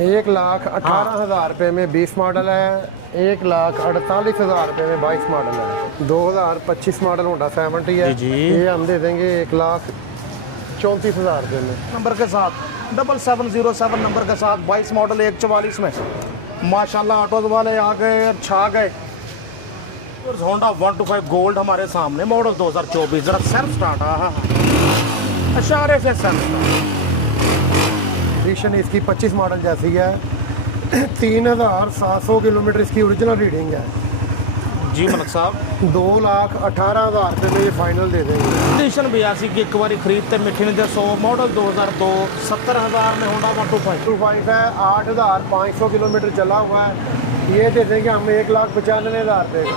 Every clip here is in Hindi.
1,18,000 रुपये में 20 मॉडल है। 1,48,000 रुपये में 22 मॉडल है। 2025 मॉडल होंडा 70 है जी। ये हम दे देंगे 1,34,000 रुपये में। नंबर के साथ 7707 नंबर के साथ 22 मॉडल 1,44 में माशाल्लाह ऑटोज वाले आ गए और छा गए। होंडा 125 गोल्ड हमारे सामने मॉडल 2024 जरा सेल्फ स्टार्ट अशारे से सेल्फ स्टार्ट। कंडीशन इसकी 25 मॉडल जैसी है। 3,700 किलोमीटर इसकी ओरिजिनल रीडिंग है जी मलक साहब। 2,18,000 रुपये में ये फाइनल दे देंगे। कंडीशन भी ऐसी कि एक बार खरीदते मिठे नहीं दे 100 मॉडल 2002 70,000 में होंडा 125 है। 8,500 किलोमीटर चला हुआ है। ये दे देंगे हम 1,95,000 रुपये का।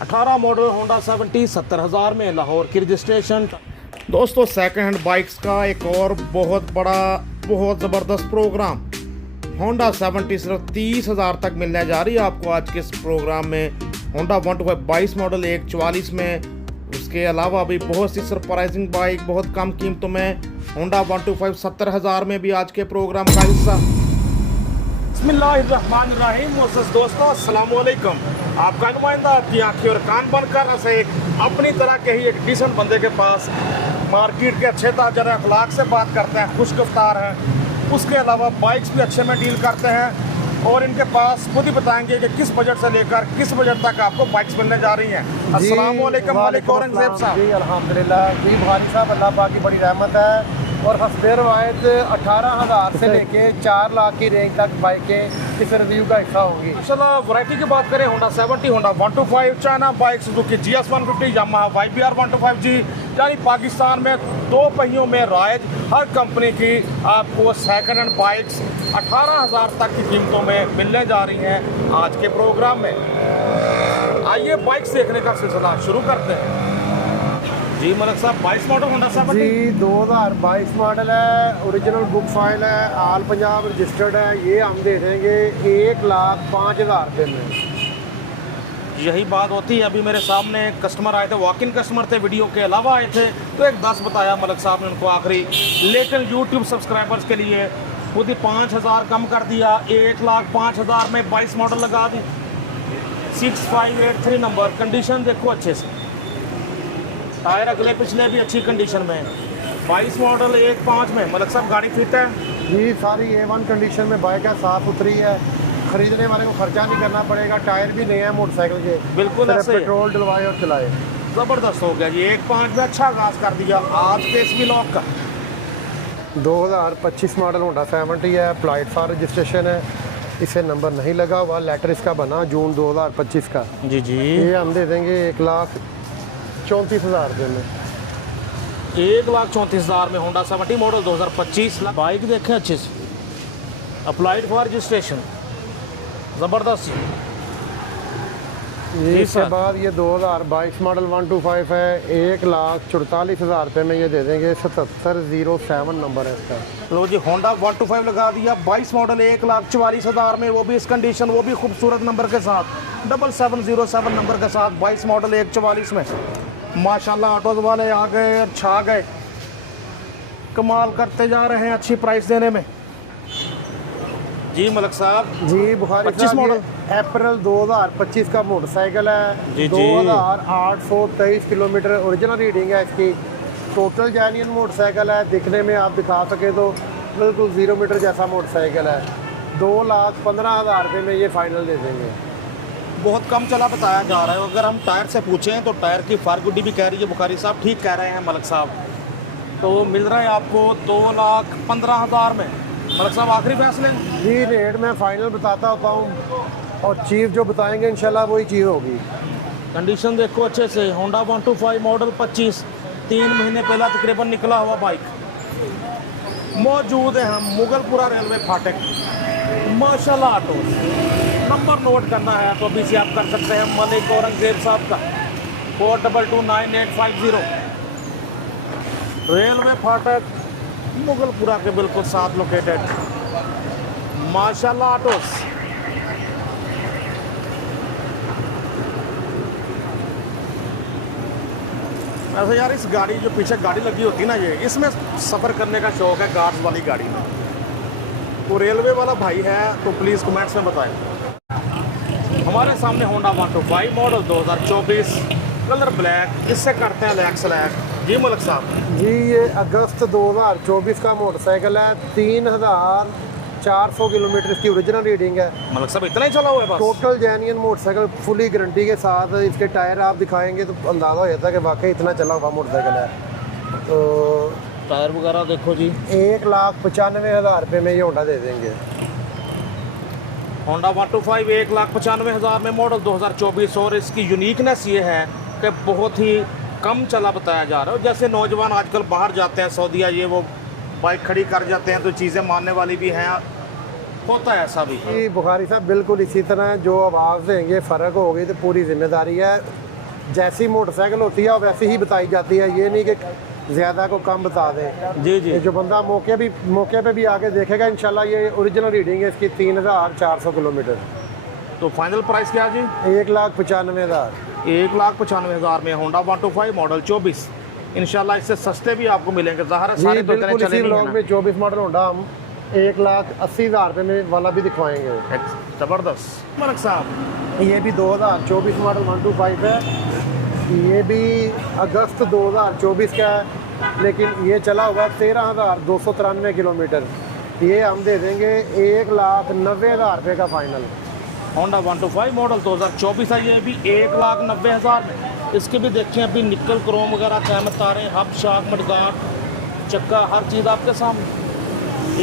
18 मॉडल होंडा 70 70,000 में लाहौर की रजिस्ट्रेशन। दोस्तों सेकंड हैंड बाइक्स का एक और बहुत बड़ा बहुत ज़बरदस्त प्रोग्राम होंडा 70 सिर्फ 30,000 तक मिलने जा रही है आपको आज के इस प्रोग्राम में। होंडा 125 22 मॉडल 1,44 में। उसके अलावा भी बहुत सी सरप्राइजिंग बाइक बहुत कम कीमतों में होंडा 125 70,000 में भी आज के प्रोग्राम का हिस्सा। बिस्मिल्लाहिर्रहमानिर्रहीम। मोअज़्ज़ज़ दोस्तों अस्सलाम वालेकुम। आपका नुमाइंदा आपकी आंखें और कान बनकर ऐसे एक अपनी तरह के ही एक डिसेंट बंदे के पास मार्केट के अच्छे ताजर अखलाक से बात करते हैं, खुशगफ्तार हैं। उसके अलावा बाइक्स भी अच्छे में डील करते हैं और इनके पास खुद ही बताएंगे कि किस बजट से लेकर किस बजट तक आपको बाइक्स मिलने जा रही हैं। अस्सलाम वालेकुम औरंगजेब साहब। जी अल्हम्दुलिल्लाह जी भारी साहब अल्लाह पाक की बड़ी रहमत है और हस्बे रवायत 18,000 से लेके 4 लाख की रेंज तक बाइकें इस रिव्यू का हिस्सा होंगी। इंशाल्लाह वैरायटी की बात करें Honda 70 Honda 125 China bike Suzuki GS 150 Yamaha YBR 125G यानी पाकिस्तान में 2 पहियों में राइज हर कंपनी की आपको सेकंड हैंड बाइक्स 18,000 तक की कीमतों में मिलने जा रही हैं आज के प्रोग्राम में। आइए बाइक्स देखने का सिलसिला शुरू करते हैं। जी मलक साहब 22 मॉडल होंडा 70 जी 2022 मॉडल है। ओरिजिनल बुक फाइल है। ऑल पंजाब रजिस्टर्ड है। ये हम दे देंगे 1,05,000 रुपये में। यही बात होती है। अभी मेरे सामने कस्टमर आए थे, वॉक इन कस्टमर थे, वीडियो के अलावा आए थे तो एक 10 बताया मलक साहब ने उनको आखिरी, लेकिन यूट्यूब सब्सक्राइबर्स के लिए खुद ही 5,000 कम कर दिया। 1,05,000 में 22 मॉडल लगा दी। 6583 नंबर। कंडीशन देखो अच्छे से, टायर अगले पिछले भी अच्छी कंडीशन में। 22 मॉडल 1,5 में मलक साहब गाड़ी फिट है जी। सारी A1 कंडीशन में बाइक है, साफ सुथरी है। खरीदने वाले को खर्चा नहीं करना पड़ेगा। टायर भी नए हैं मोटरसाइकिल के, बिल्कुल ऐसे पेट्रोल डलवाए और चलाए। ज़बरदस्त हो गया जी। 1,5 में अच्छा आगाज कर दिया आज के इस व्लॉग का। 2025 मॉडल होंडा 70 है। अप्लाइड फॉर रजिस्ट्रेशन है। इसे नंबर नहीं लगा हुआ, लेटर इसका बना जून 2025 का। जी जी। ये हम दे देंगे 1,34,000 रुपये में। 1,34,000 में होंडा 70 मॉडल 2025। बाइक देखें अच्छे से, अप्लाइड फॉर रजिस्ट्रेशन ज़बरदस्त। इसके बाद ये 2022 मॉडल 125 है। 1,44,000 रुपये में ये दे देंगे। 7707 नंबर है इसका। लो जी होंडा 125 लगा दिया। 22 मॉडल 1,44,000 में, वो भी इस कंडीशन, वो भी खूबसूरत नंबर के साथ 7707 नंबर के साथ 22 मॉडल 1,44 में। माशाल्लाह ऑटोज वाले आ गए और छा गए, कमाल करते जा रहे हैं अच्छी प्राइस देने में। जी मलक साहब जी बुखारी 25 मॉडल अप्रैल 2025 का मोटरसाइकिल है। जी 2,823 किलोमीटर ओरिजिनल रीडिंग है इसकी। टोटल जेन्युइन मोटरसाइकिल है। दिखने में आप दिखा सके तो बिल्कुल 0 मीटर जैसा मोटरसाइकिल है। 2,15,000 रुपये में ये फाइनल दे देंगे। बहुत कम चला बताया जा रहा है। अगर हम टायर से पूछें तो टायर की फारगुडी भी कह रही है बुखारी साहब, ठीक कह रहे हैं मलक साहब। तो मिल रहा है आपको 2,15,000 में। मलक साहब आखिरी फैसले जी रेट मैं फाइनल बताता होता हूँ और चीफ जो बताएंगे इंशाल्लाह वही चीज़ होगी। कंडीशन देखो अच्छे से। होंडा 125 मॉडल 25 3 महीने पहला तकरीबन निकला हुआ बाइक मौजूद है। हम मुगलपुरा रेलवे फाटक माशाल्लाह ऑटो। नंबर नोट करना है तो अभी से आप कर सकते हैं मलिक औरंगजेब साहब का 42298850। रेलवे फाटक मुगलपुरा के बिल्कुल साथ लोकेटेड माशाल्लाह ऑटोस। वैसे यार इस गाड़ी जो पीछे गाड़ी लगी होती है ना, ये इसमें सफ़र करने का शौक है। गार्ड्स वाली गाड़ी में वो रेलवे वाला भाई है तो प्लीज़ कमेंट्स में बताएं। हमारे सामने होंडा 125 मॉडल 2024 कलर ब्लैक, इससे करते हैं लैक स्लैक। जी मलिक साहब। जी ये अगस्त 2024 का मोटरसाइकिल है, 3400 किलोमीटर इसकी ओरिजिनल रीडिंग है। मलिक साहब इतना ही चला हुआ है बस? Total genuine motorcycle, fully guarantee के साथ। इसके टायर आप दिखाएंगे तो अंदाज़ा हो जाता है कि वाकई इतना चला हुआ मोटरसाइकिल है। तो टायर वगैरह देखो जी। 1,95,000 रुपये में ये होंडा दे देंगे। होंडा 125 1,95,000 में मॉडल 2024। और इसकी यूनिकनेस ये है कि बहुत ही कम चला बताया जा रहा है। जैसे नौजवान आजकल बाहर जाते हैं, सऊदीया ये वो, बाइक खड़ी कर जाते हैं तो चीज़ें मानने वाली भी हैं, होता है ऐसा भी। जी बुखारी साहब बिल्कुल इसी तरह जो आवाज़ देंगे, फ़र्क होगी तो पूरी जिम्मेदारी है। जैसी मोटरसाइकिल होती है वैसी ही बताई जाती है, ये नहीं कि ज़्यादा को कम बता दें। जी जी। ये जो बंदा मौके पे भी आके देखेगा इंशाल्लाह ये ओरिजिनल रीडिंग है इसकी 3,400 किलोमीटर। तो फाइनल प्राइस क्या जी? 1,95,000। 1,95,000 में होंडा 125 मॉडल 24। इंशाल्लाह इससे सस्ते भी आपको मिलेंगे। ज़ाहिर है सारे जी तो इतने बिल्कुल, चले इसी नहीं ब्लॉग हैं में 24 मॉडल होंडा हम 1,80,000 रुपये में वाला भी दिखवाएंगे। ना। ज़बरदस्त मलिक साहब। ये भी 2024 मॉडल 125 है। ये भी अगस्त 2024 का है, लेकिन ये चला हुआ 13,293 किलोमीटर। ये हम दे देंगे 1,90,000 रुपये का फाइनल। होंडा 125 मॉडल 2024 है, ये भी 1,90,000 में। इसके भी देखें अभी निकल क्रोम वगैरह, कैमत तारें, हब शाक मडगाट चक्का, हर चीज़ आपके सामने।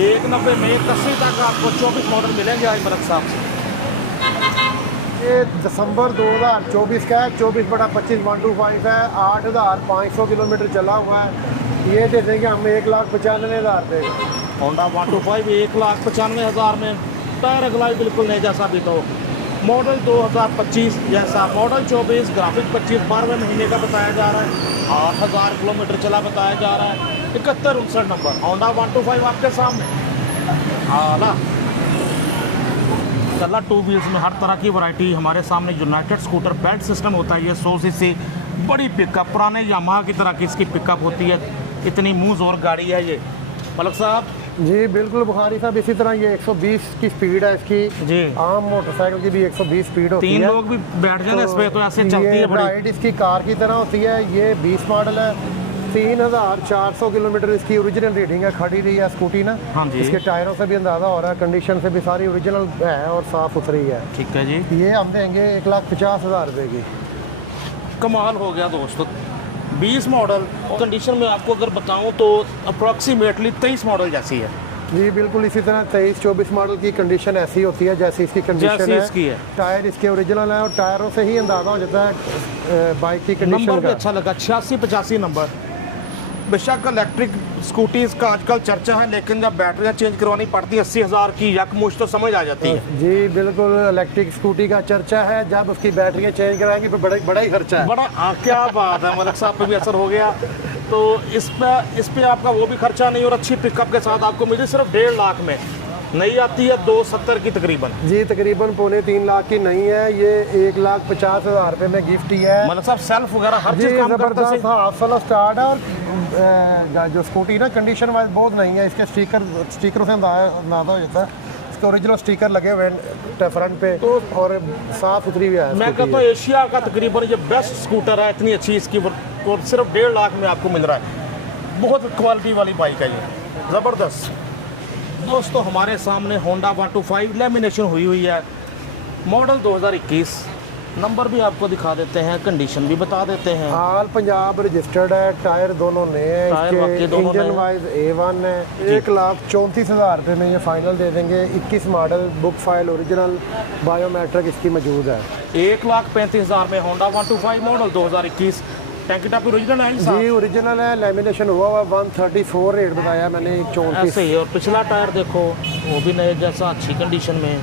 1,90 में 1,80 तक आपको 24 मॉडल मिलेंगे आज मलिक साहब से। ये दिसंबर 2024 का है, 24/25 125 है, 8,500 किलोमीटर चला हुआ है। ये दे देंगे हम 1,95,000 रुपये का। होंडा 125 1,95,000 में। टायर अगलाई बिल्कुल नहीं जैसा भी तो। मॉडल 2025 जैसा, मॉडल 24, ग्राफिक 25, 12वें महीने का बताया जा रहा है। 8,000 किलोमीटर चला बताया जा रहा है। 7159 नंबर होंडा 125 आपके सामने। आला चला 2 व्हील्स में हर तरह की वैरायटी हमारे सामने। यूनाइटेड स्कूटर बेल्ट सिस्टम होता है। ये 100 सीसी बड़ी पिकअप, पुराने यामाहा की तरह की इसकी पिकअप होती है। इतनी मुँह जोर गाड़ी है ये मलिक साहब। जी बिल्कुल बुखारी साहब, इसी तरह ये 120 की स्पीड है इसकी जी। आम मोटरसाइकिल की भी 120 स्पीड होती है। 3 लोग भी बैठ जाए ना इस पे तो ऐसे चलती है बड़ी। राइड इसकी कार की तरह होती है। ये 20 मॉडल है, 3,400 किलोमीटर इसकी ओरिजिनल रीडिंग है। खड़ी रही है स्कूटी ना। हाँ जी। इसके टायरों से भी अंदाज़ा हो रहा है, कंडीशन से भी सारी ओरिजिनल है और साफ़ सुथरी है। ठीक है जी। ये हम देंगे 1,50,000 रुपये की। कमाल हो गया दोस्तों। 20 मॉडल कंडीशन में आपको अगर बताऊं तो अप्रॉक्सीमेटली 23 मॉडल जैसी है। जी बिल्कुल इसी तरह 23-24 मॉडल की कंडीशन ऐसी होती है जैसी इसकी कंडीशन जैसी है। इसकी है। टायर इसके ओरिजिनल है और टायरों से ही अंदाज़ा हो जाता है बाइक की कंडीशन नंबर भी का। अच्छा लगा, 86-85 नंबर। बेशक इलेक्ट्रिक स्कूटीज़ का आजकल चर्चा है, लेकिन जब बैटरियाँ चेंज करवानी पड़ती है 80,000 की यकमुश्त तो समझ आ जाती है। जी बिल्कुल इलेक्ट्रिक स्कूटी का चर्चा है, जब उसकी बैटरियाँ चेंज कराएंगे फिर बड़ा ही खर्चा है। बड़ा क्या बात है, मलिक साहब पे भी असर हो गया। तो इस पे आपका वो भी खर्चा नहीं और अच्छी पिकअप के साथ आपको मिली सिर्फ 1.5 लाख में। नई आती है 270 की तकरीबन। जी तकरीबन 3.25 लाख की नहीं है, ये 1,50,000 रुपये में गिफ्ट ही है। मतलब साहब सेल्फ वगैरह हर जी चीज़ काम करता ज़बरदस्त। है। हाँ फुल स्टार्ट है। और जो स्कूटी ना कंडीशन वाइज बहुत नहीं है, इसके स्टिकरों से अंदाज़ा हो जाता है। इसके ओरिजिनल स्टिकर लगे हुए हैं फ्रंट पे तो और साफ़ सुथरी भी है। मैं कहता हूँ एशिया का तकरीबन ये बेस्ट स्कूटर है, इतनी अच्छी इसकी और सिर्फ 1.5 लाख में आपको मिल रहा है। बहुत क्वालिटी वाली बाइक है ये, ज़बरदस्त। दोस्तों हमारे सामने होंडा 125 लेमिनेशन हुई है, मॉडल 2021। नंबर भी आपको दिखा देते हैं, कंडीशन भी बता देते हैं। हाल पंजाब रजिस्टर्ड है, टायर दोनों नए हैं, टायर वाकई दोनों इंजन नए। वाइज A1 है। 1,34,000 रुपये में ये फाइनल दे देंगे। 21 model, book file original, biometric इसकी मौजूद है। 1,35,000 में होंडा 125 मॉडल 2021। टैंकी टापी ओरिजिनल है साहब? जी ओरिजिनल है, लेमिनेशन हुआ 134 रेट बताया मैंने, 34। ऐसे ही। और पिछला टायर देखो वो भी नए जैसा अच्छी कंडीशन में।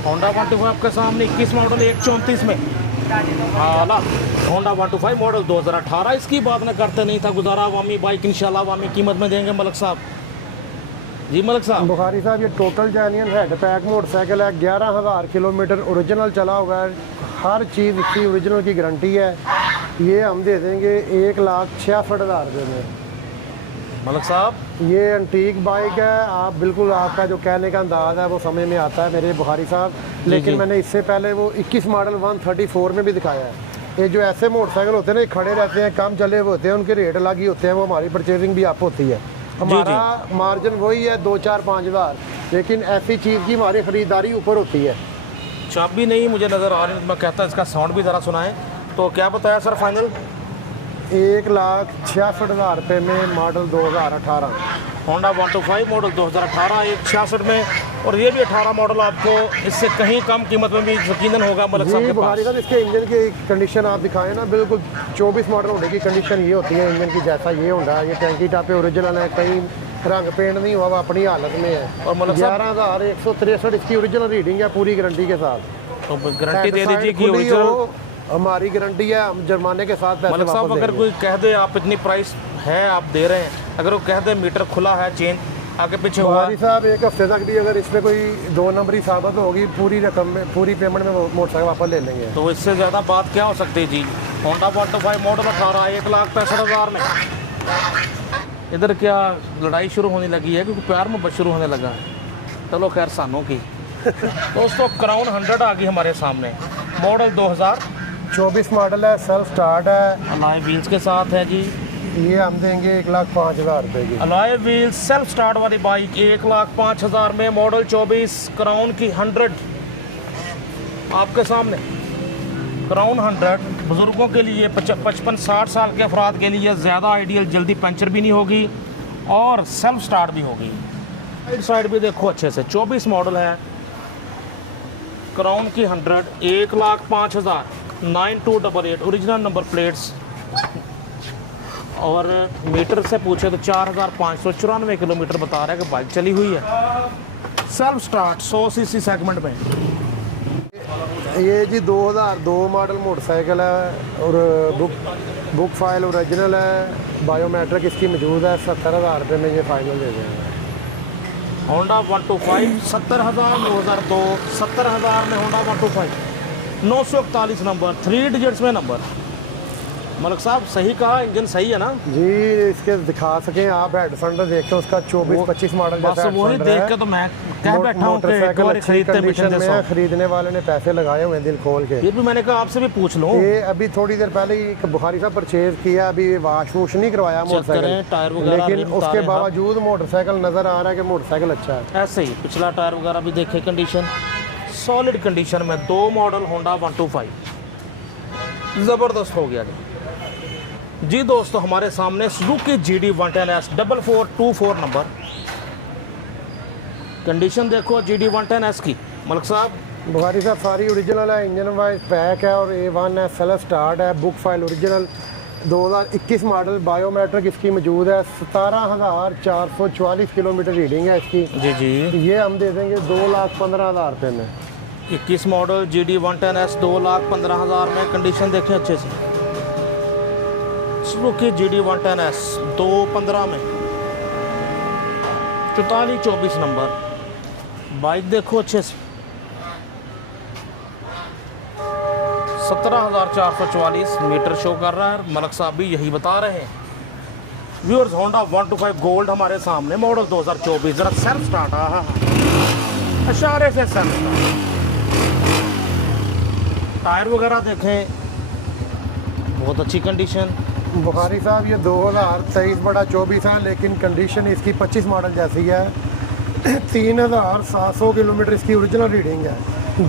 होंडा 125 आपके सामने 21 मॉडल 1,34 में। आला होंडा 125 मॉडल 2018। इसकी बात न करते नहीं था गुजारा अवामी बाइक इंशाल्लाह अवामी कीमत में देंगे मलिक साहब। जी मलिक साहब। बुखारी साहब ये total genuine head pack motorcycle है, 11,000 किलोमीटर ओरिजिनल चला हुआ है। हर चीज़ इसकी ओरिजिनल की गारंटी है। ये हम दे देंगे 1,66,000 रुपये में। मलिक साहब ये एंटीक बाइक है, आप बिल्कुल आपका जो कहने का अंदाज़ है वो समझ में आता है मेरे बुखारी साहब, लेकिन जी। मैंने इससे पहले वो 21 मॉडल 134 में भी दिखाया है। ये जो ऐसे मोटरसाइकिल होते हैं ना, ये खड़े रहते हैं, कम चले हुए होते हैं, उनके रेट अलग ही होते हैं, वो हमारी परचेजिंग भी आप होती है। हमारा मार्जिन वही है 2-4-5 हज़ार, लेकिन ऐसी चीज़ की हमारी ख़रीदारी ऊपर होती है। चाबी नहीं मुझे नज़र आ रही, तो मैं कहता इसका साउंड भी ज़रा सुनाएं। तो क्या बताया सर फाइनल? 1,66,000 रुपये में मॉडल 2018 होंडा 125 मॉडल 2018 166 में, और ये भी 18 मॉडल आपको इससे कहीं कम कीमत में भी यकीनन होगा मलिक साहब जी के बुखारी पास। साहब, इसके इंजन की कंडीशन आप दिखाएं ना, बिल्कुल 24 मॉडल होंडे की कंडीशन ये होती है इंजन की, जैसा ये होंडा है, ये टैंकी टापे ओरिजिनल है, कहीं रंग पेंट नहीं हुआ, वो अपनी हालत में है। और मलिक साहब 11,163 इसकी ओरिजिनल रीडिंग है, पूरी गारंटी के साथ। तो गारंटी दे दीजिए कि खुली ओरिजिनल। हो, हमारी गारंटी है, हम जुर्माने के साथ पैसे मलिक साहब वापस अगर देंगे। कोई कह दे आप इतनी प्राइस है आप दे रहे हैं, अगर वो कह दे मीटर खुला है, चेन आगे पीछे हुआ, बुखारी साहब एक हफ्ते तक भी अगर इसमें कोई 2 नंबरी साबित होगी, पूरी रकम में, पूरी पेमेंट में मोटरसाइकिल वापस ले लेंगे। तो इससे ज़्यादा बात क्या हो सकती है जी? होंडा 125 मॉडल 18 1,65,000 में। इधर क्या लड़ाई शुरू होने लगी है, क्योंकि प्यार मोहब्बत शुरू होने लगा है। चलो खैर सानों की दोस्तों क्राउन 100 आ गई हमारे सामने, मॉडल 2024 मॉडल है, सेल्फ स्टार्ट है, अलॉय व्हील्स के साथ है जी। ये हम देंगे 1,05,000 रुपये की। अलॉय व्हील्स सेल्फ स्टार्ट वाली बाइक 1,05,000 में, मॉडल 24 क्राउन की 100 आपके सामने। क्राउन 100 बुज़ुर्गों के लिए 55-60 साल के अफराद के लिए ज़्यादा आइडियल, जल्दी पंचर भी नहीं होगी और सेल्फ स्टार्ट भी होगी। साइड भी देखो अच्छे से, 24 मॉडल है, क्राउन की 100 1,05,000 9288 ओरिजिनल नंबर प्लेट्स, और मीटर से पूछे तो 4,594 किलोमीटर बता रहा है कि बाइक चली हुई है। सेल्फ स्टार्ट 100 सीसी सेगमेंट में। ये जी 2002 मॉडल मोटरसाइकिल है और बुक फाइल ओरिजिनल है, बायोमेट्रिक इसकी मौजूद है। 70,000 रुपये में ये फाइनल दे देंगे। होंडा 125 70,000 2002 70,000 में होंडा 125 941 नंबर, 3 डिजिट्स में नंबर। मलिक साहब सही कहा, इंजन सही है ना जी? इसके दिखा सकें आप हेड फंडर देखते हैं, उसका 24-25 मॉडल बस जैसा वही देख के तो मैं कह बैठा हूँ कि एक बार खरीदते कंडीशन में है, खरीदने वाले ने पैसे लगाए हुए हैं दिल खोल के। फिर भी मैंने कहा आपसे भी पूछ लो। ये अभी थोड़ी देर पहले ही बुखारी साहब परचेज किया, अभी वाश वूश नहीं करवाया करें, टायर मोटरसाइकिल, वगैरह लेकिन रिम उसके तारे, बावजूद मोटरसाइकिल नज़र आ रहा है कि मोटरसाइकिल अच्छा है। ऐसे ही पिछला टायर वगैरह भी देखे, कंडीशन सॉलिड कंडीशन में। 2 मॉडल होंडा 125 ज़बरदस्त हो गया जी। दोस्तों हमारे सामने Suzuki GD 110S 4424 number. Condition देखो GD 110S की मलिक साहब। बुखारी साहब सारी ओरिजिनल है, इंजन वाइज पैक है और A1 है, सेल्फ स्टार्ट है, book file original, 2021 model, biometric इसकी मौजूद है। 17,444 किलोमीटर रीडिंग है इसकी। जी जी। ये हम दे देंगे 2,15,000 रुपये में। 21 मॉडल GD 110S 2,15,000 में। कंडीशन देखें अच्छे से, सुजुकी GD 110S 2,15 में, 4424 नंबर। बाइक देखो अच्छे से, 17,444 मीटर शो कर रहा है। मलिक साहब भी यही बता रहे हैं। व्यूअर्स होंडा 125 गोल्ड हमारे सामने, मॉडल 2024। जरा सेल्फ स्टार्ट, हाँ इशारे से सेल्फ स्टार्ट। टायर वगैरह देखें, बहुत अच्छी कंडीशन। बुखारी साहब ये 2023/24 है, लेकिन कंडीशन इसकी 25 मॉडल जैसी है। 3,700 किलोमीटर इसकी ओरिजिनल रीडिंग है।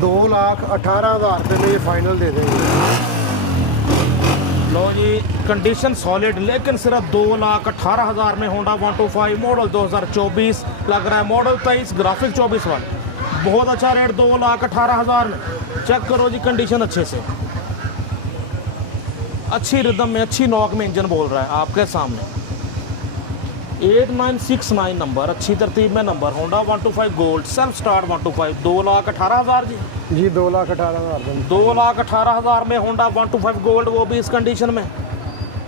2,18,000 रुपये में ये फाइनल दे देंगे। लो जी, कंडीशन सॉलिड, लेकिन सिर्फ 2,18,000 में होंडा 125 मॉडल 2024 लग रहा है। मॉडल 23 ग्राफिक 24 वाला, बहुत अच्छा रेट 2,18,000 में। चेक करो जी कंडीशन अच्छे से, अच्छी रिदम में, अच्छी नॉक में इंजन बोल रहा है आपके सामने। 8969 नंबर, अच्छी तरतीब में number. Honda 125 gold self start 125 2,18,000 जी। 2,18,000 रुपये 2,18,000 में होंडा 125 गोल्ड, वो भी इस कंडीशन में।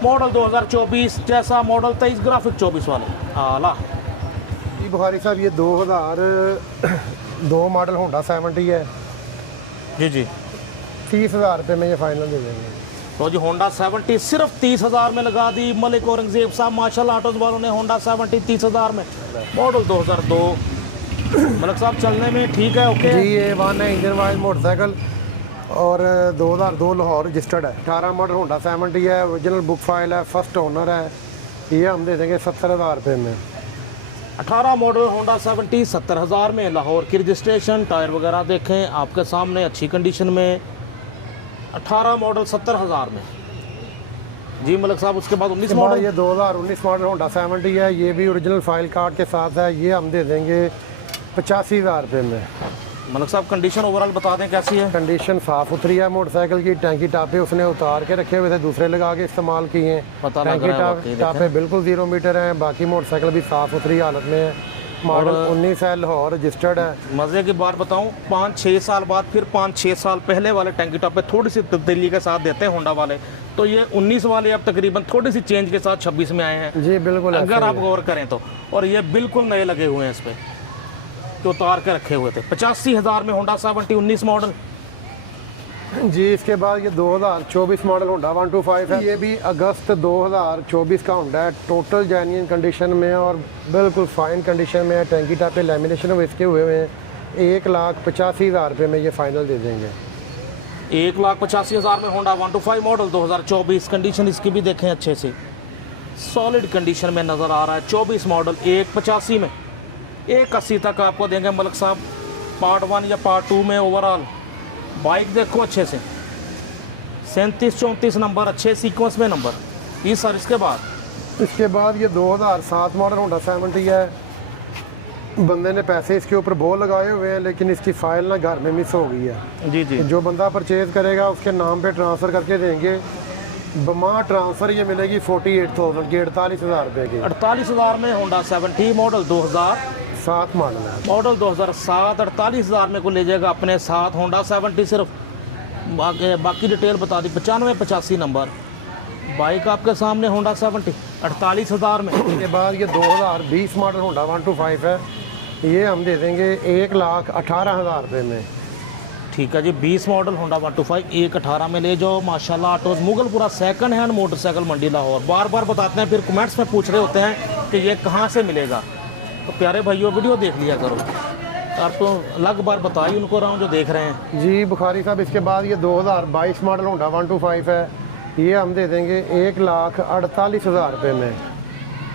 मॉडल 2024 जैसा, मॉडल 23 ग्राफिक 24 वाले आला। जी बुखारी साहब ये 2002 मॉडल होंडा 70 है जी जी। 30,000 रुपये में ये फाइनल दे देंगे। तो जी होंडा 70 सिर्फ 30,000 में लगा दी मलिक औरंगजेब साहब माशाल्लाह ऑटोज वालों ने। होंडा 70 30,000 में, मॉडल 2002। मलिक साहब चलने में ठीक है, ओके जी ये वन है, इंजन वाइज मोटरसाइकिल और 2002 लाहौर रजिस्टर्ड है। 18 मॉडल होंडा 70 है, ओरिजिनल बुक फाइल है, फर्स्ट ओनर है। ये हम दे देंगे 70,000 रुपये में। 18 मॉडल होंडा 70 70,000 में, लाहौर की रजिस्ट्रेशन। टायर वगैरह देखें आपके सामने अच्छी कंडीशन में। 18 मॉडल 70,000 में जी मलिक साहब। उसके बाद 19 मॉडल, ये 2019 मॉडल होंडा 70 है, ये भी ओरिजिनल फाइल कार्ड के साथ है। ये हम दे देंगे 85,000 रुपये में। मलिक साहब कंडीशन ओवरऑल बता दें कैसी है? कंडीशन साफ़ सुथरी है मोटरसाइकिल की। टैंकी टापे उसने उतार के रखे हुए थे, दूसरे लगा के इस्तेमाल किए हैं। पता लग टैंकी रहा है वाकई, टापे बिल्कुल 0 मीटर हैं। बाकी मोटरसाइकिल भी साफ़ सुथरी हालत में है। मॉडल 19 है, लाहौर रजिस्टर्ड है। मज़े की बात बताऊं, 5-6 साल बाद फिर 5-6 साल पहले वाले टैंकी टॉप पे थोड़ी सी तब्दीली के साथ देते हैं होंडा वाले। तो ये 19 वाले अब तकरीबन थोड़ी सी चेंज के साथ 26 में आए हैं जी बिल्कुल, अगर आप गौर करें तो। और ये बिल्कुल नए लगे हुए हैं इस पे, तो उतार के रखे हुए थे। 85,000 में होंडा 70 19 मॉडल जी। इसके बाद ये 2024 मॉडल होंडा 125 है। ये भी अगस्त 2024 का होंडा है। टोटल जेन्युइन कंडीशन में और बिल्कुल फाइन कंडीशन में है। टैंकी टापे लैमिनेशन इसके हुए हैं। 1,85,000 रुपये में ये फाइनल दे देंगे। 1,85,000 में होंडा 125 मॉडल 2024। कंडीशन इसकी भी देखें अच्छे से, सॉलिड कंडीशन में नज़र आ रहा है। 24 मॉडल 1,85 में, 1,80 तक आपको देंगे मलिक साहब। पार्ट 1 या पार्ट 2 में ओवरऑल बाइक देखो अच्छे से, 37-34 नंबर, अच्छे सीक्वेंस में नंबर। ये सर इसके बाद ये 2007 मॉडल होंडा 70 है। बंदे ने पैसे इसके ऊपर बहुत लगाए हुए हैं, लेकिन इसकी फाइल ना घर में मिस हो गई है। जी जी। जो बंदा परचेज़ करेगा उसके नाम पे ट्रांसफ़र करके देंगे। बमा ट्रांसफ़र ये मिलेगी 48,000 की, 48,000 रुपये की। 48,000 में होंडा 70 मॉडल 2007 मॉडल है। मॉडल 2007 48,000 में को ले जाएगा अपने साथ होंडा 70 सिर्फ। बाकी डिटेल बता दी। 95-85 नंबर बाइक आपके सामने होंडा 70 48,000 में। इसके बाद ये 2020 मॉडल होंडा 125 है। ये हम दे देंगे 1,18,000 रुपये में। ठीक है जी। 20 मॉडल होंडा 125 1,18 में ले जाओ माशाल्लाह। Autos Mughalpura second hand motorcycle मंडी लाहौर। बार बार बताते हैं, फिर कमेंट्स में पूछ रहे होते हैं कि ये कहाँ से मिलेगा। तो प्यारे भाइयों वीडियो देख लिया करो, आप तो अलग बार बताइए उनको रहा हूँ जो देख रहे हैं। जी बुखारी साहब, इसके बाद ये 2022 मॉडल होंडा 125 है। ये हम दे देंगे 1,48,000 रुपये में।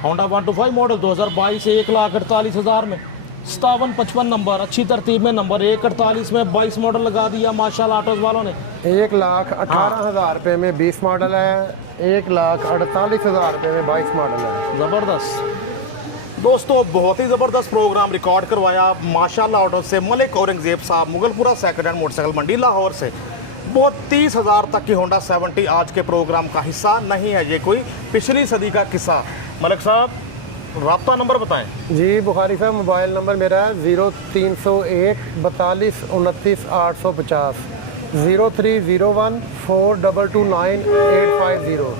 होंडा 125 मॉडल 2022 1,48,000 में। 57-55 नंबर, अच्छी तरतीब में नंबर। 1,48 में 22 मॉडल लगा दिया माशाल्लाह ऑटोज वालों ने। 1,18,000 रुपये में 20 मॉडल है। 1,48,000 रुपये में 22 मॉडल है। ज़बरदस्त दोस्तों, बहुत ही ज़बरदस्त प्रोग्राम रिकॉर्ड करवाया माशाल्लाह ऑटो से मलिक औरंगजेब साहब, मुगलपुरा सेकंड हैंड मोटरसाइकिल मंडी लाहौर से। बहुत 30,000 तक की होंडा 70 आज के प्रोग्राम का हिस्सा नहीं है, ये कोई पिछली सदी का किस्सा। मलिक साहब राब्ता नंबर बताएं। जी बुखारी साहब, मोबाइल नंबर मेरा है 0301 42 29 850, 0301 422 850।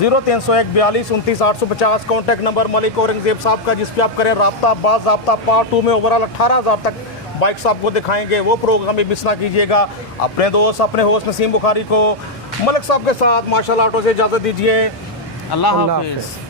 0301 42 29 850 कॉन्टैक्ट नंबर मलिक औरंगजेब साहब का, जिस पे आप करें रब्ता। बाज़ाब्ता पार्ट 2 में ओवरऑल 18,000 तक बाइक्स आपको दिखाएंगे, वो प्रोग्राम भी मिस ना कीजिएगा। अपने दोस्त अपने होस्ट नसीम बुखारी को मलिक साहब के साथ माशाल्लाह ऑटो से इजाज़त दीजिए। अल्लाह हाफ़िज़।